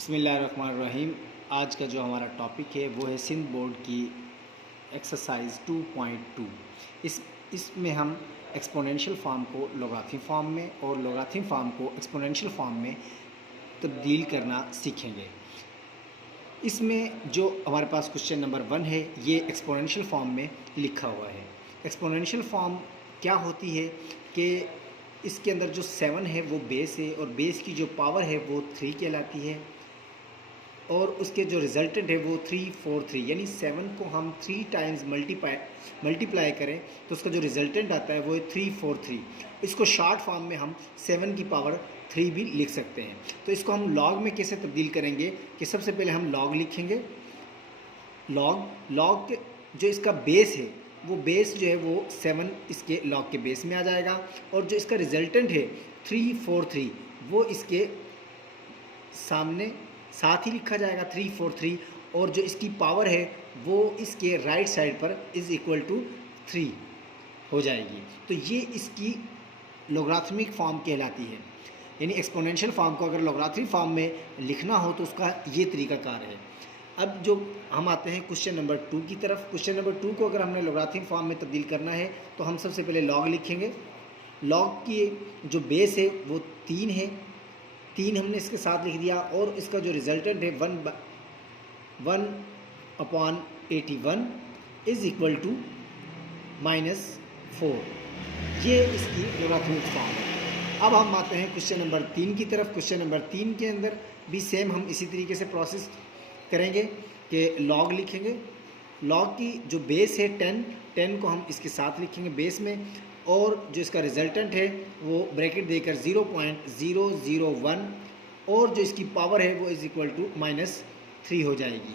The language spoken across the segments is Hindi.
बिस्मिल्लाहिर्रहमानिर्रहीम। आज का जो हमारा टॉपिक है वो है सिंध बोर्ड की एक्सरसाइज 2.2। इसमें हम एक्सपोनेंशियल फॉर्म को लोगारिथम फॉर्म में और लोगारिथम फॉर्म को एक्सपोनेंशियल फॉर्म में तब्दील करना सीखेंगे। इसमें जो हमारे पास क्वेश्चन नंबर 1 है ये एक्सपोनेंशियल फॉर्म में लिखा हुआ है। एक्सपोनेंशियल फॉर्म क्या होती है कि इसके अंदर जो 7 है वो बेस है और बेस की जो पावर है वो 3 कहलाती है और उसके जो रिजल्टेंट है वो 343, यानी 7 को हम 3 टाइम्स मल्टीप्लाई करें तो उसका जो रिजल्टेंट आता है वो है 343। इसको शॉर्ट फॉर्म में हम 7 की पावर 3 भी लिख सकते हैं। तो इसको हम लॉग में कैसे तब्दील करेंगे कि सबसे पहले हम लॉग लिखेंगे। लॉग जो इसका बेस है वो बेस जो है वो 7 इसके लॉग के बेस में आ जाएगा और जो इसका रिजल्टेंट है 343 वो इसके सामने साथ ही लिखा जाएगा 343 और जो इसकी पावर है वो इसके राइट साइड पर इज़ इक्वल टू 3 हो जाएगी। तो ये इसकी लोगारिथमिक फॉर्म कहलाती है। यानी एक्सपोनेंशियल फॉर्म को अगर लोगारिथमिक फॉर्म में लिखना हो तो उसका ये तरीकाकार है। अब जो हम आते हैं क्वेश्चन नंबर 2 की तरफ। क्वेश्चन नंबर 2 को अगर हमने लोगारिथमिक फॉर्म में तब्दील करना है तो हम सबसे पहले लॉग लिखेंगे। लॉग की जो बेस है वो 3 है, 3 हमने इसके साथ लिख दिया और इसका जो रिजल्टेंट है 1/81 इज़ इक्वल टू -4। ये इसकी लोगारिथमिक फॉर्म है। अब हम आते हैं क्वेश्चन नंबर 3 की तरफ। क्वेश्चन नंबर 3 के अंदर भी सेम हम इसी तरीके से प्रोसेस करेंगे कि लॉग लिखेंगे। लॉग की जो बेस है 10 को हम इसके साथ लिखेंगे बेस में और जो इसका रिजल्टेंट है वो ब्रैकेट देकर 0.001 और जो इसकी पावर है वो इज़ इक्वल टू -3 हो जाएगी।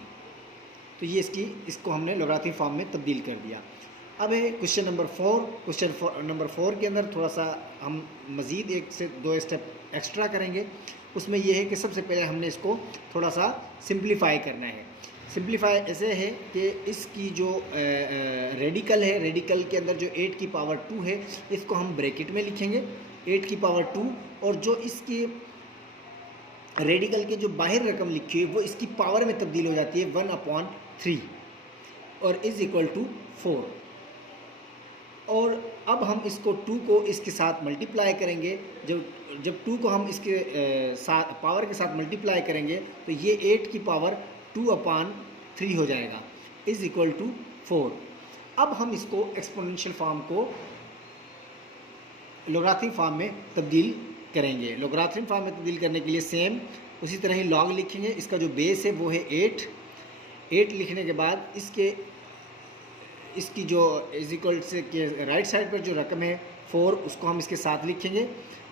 तो ये इसको हमने लोगारिथमिक फॉर्म में तब्दील कर दिया। अब है क्वेश्चन नंबर 4। क्वेश्चन नंबर 4 के अंदर थोड़ा सा हम मज़ीद 1 से 2 स्टेप एक्स्ट्रा करेंगे। उसमें यह है कि सबसे पहले हमने इसको थोड़ा सा सिंप्लीफाई करना है। सिंप्लीफाई ऐसे है कि इसकी जो रेडिकल है, रेडिकल के अंदर जो 8 की पावर 2 है इसको हम ब्रैकेट में लिखेंगे 8 की पावर 2 और जो इसकी रेडिकल के जो बाहर रकम लिखी है वो इसकी पावर में तब्दील हो जाती है 1/3 और इज़ इक्वल टू 4। और अब हम इसको 2 को इसके साथ मल्टीप्लाई करेंगे। जब 2 को हम इसके साथ पावर के साथ मल्टीप्लाई करेंगे तो ये 8 की पावर 2/3 हो जाएगा इज़ इक्वल टू 4। अब हम इसको एक्सपोनेंशियल फॉर्म को लोगारिथमिक फॉर्म में तब्दील करेंगे। लोगारिथमिक फॉर्म में तब्दील करने के लिए सेम उसी तरह ही लॉग लिखेंगे। इसका जो बेस है वो है 8 लिखने के बाद इसकी जो इज इक्वल से के राइट साइड पर जो रकम है 4 उसको हम इसके साथ लिखेंगे।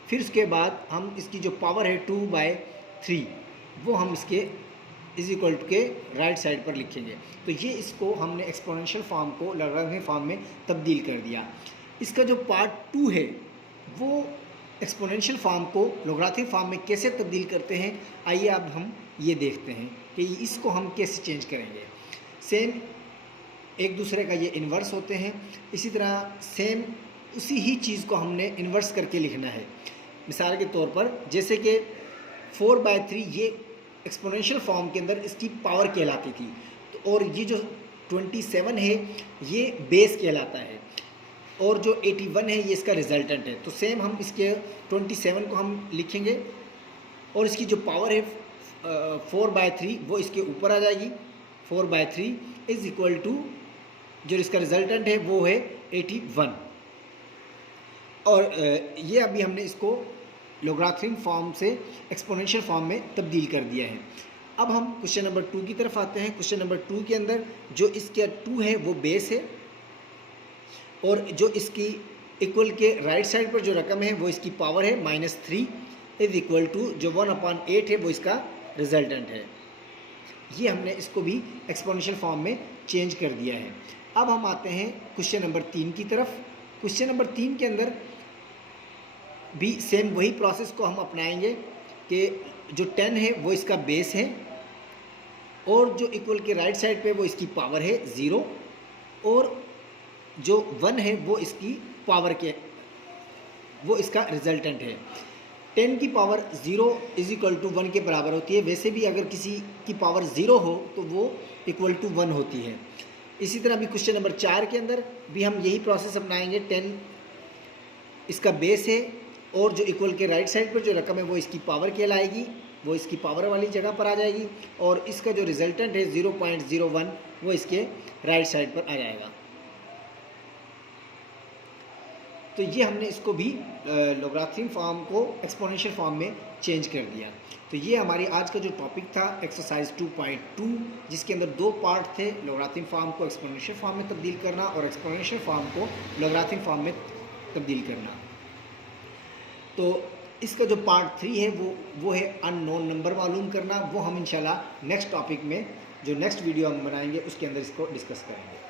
फिर उसके बाद हम इसकी जो पावर है 2/3 वो हम इसके इज इक्वल टू के राइट साइड पर लिखेंगे। तो ये इसको हमने एक्सपोनेंशियल फॉर्म को लोगारिथमिक फॉर्म में तब्दील कर दिया। इसका जो पार्ट 2 है वो एक्सपोनेंशियल फॉर्म को लोगारिथमिक फॉर्म में कैसे तब्दील करते हैं, आइए अब हम ये देखते हैं कि इसको हम कैसे चेंज करेंगे। सेम एक दूसरे का ये इन्वर्स होते हैं, इसी तरह सेम उसी ही चीज़ को हमने इन्वर्स करके लिखना है। मिसाल के तौर पर जैसे कि 4/3 ये एक्सपोनेंशियल फॉर्म के अंदर इसकी पावर कहलाती थी तो और ये जो 27 है ये बेस कहलाता है और जो 81 है ये इसका रिजल्टेंट है। तो सेम हम इसके 27 को हम लिखेंगे और इसकी जो पावर है 4/3 वो इसके ऊपर आ जाएगी। 4/3 इज़ इक्वल टू जो इसका रिजल्टेंट है वो है 81 और ये अभी हमने इसको लोगारिथमिक फॉर्म से एक्सपोनेंशियल फॉर्म में तब्दील कर दिया है। अब हम क्वेश्चन नंबर 2 की तरफ आते हैं। क्वेश्चन नंबर 2 के अंदर जो इसका 2 है वो बेस है और जो इसकी इक्वल के राइट साइड पर जो रकम है वो इसकी पावर है -3 इज़ इक्वल टू जो 1/8 है वो इसका रिजल्टेंट है। ये हमने इसको भी एक्सपोनेंशियल फॉर्म में चेंज कर दिया है। अब हम आते हैं क्वेश्चन नंबर 3 की तरफ। क्वेश्चन नंबर 3 के अंदर भी सेम वही प्रोसेस को हम अपनाएंगे कि जो 10 है वो इसका बेस है और जो इक्वल के राइट साइड पे वो इसकी पावर है 0 और जो 1 है वो इसकी पावर के वो इसका रिजल्टेंट है। 10 की पावर 0 इज इक्वल टू 1 के बराबर होती है। वैसे भी अगर किसी की पावर 0 हो तो वो इक्वल टू 1 होती है। इसी तरह भी क्वेश्चन नंबर 4 के अंदर भी हम यही प्रोसेस अपनाएंगे। 10 इसका बेस है और जो इक्वल के राइट साइड पर जो रकम है वो इसकी पावर कहलाएगी, वो इसकी पावर वाली जगह पर आ जाएगी, और इसका जो रिजल्टेंट है 0.01 वो इसके राइट साइड पर आ जाएगा। तो ये हमने इसको भी लॉगरिथमिक फॉर्म को एक्सपोनेंशियल फॉर्म में चेंज कर दिया। तो ये हमारी आज का जो टॉपिक था एक्सरसाइज 2.2, जिसके अंदर 2 पार्ट थे, लॉगरिथमिक फॉर्म को एक्सपोनेंशियल फॉर्म में तब्दील करना और एक्सपोनेंशियल फॉर्म को लॉगरिथमिक फॉर्म में तब्दील करना। तो इसका जो पार्ट 3 है वो है अननोन नंबर मालूम करना। वो हम इंशाल्लाह नेक्स्ट टॉपिक में, जो नेक्स्ट वीडियो हम बनाएंगे उसके अंदर इसको डिस्कस करेंगे।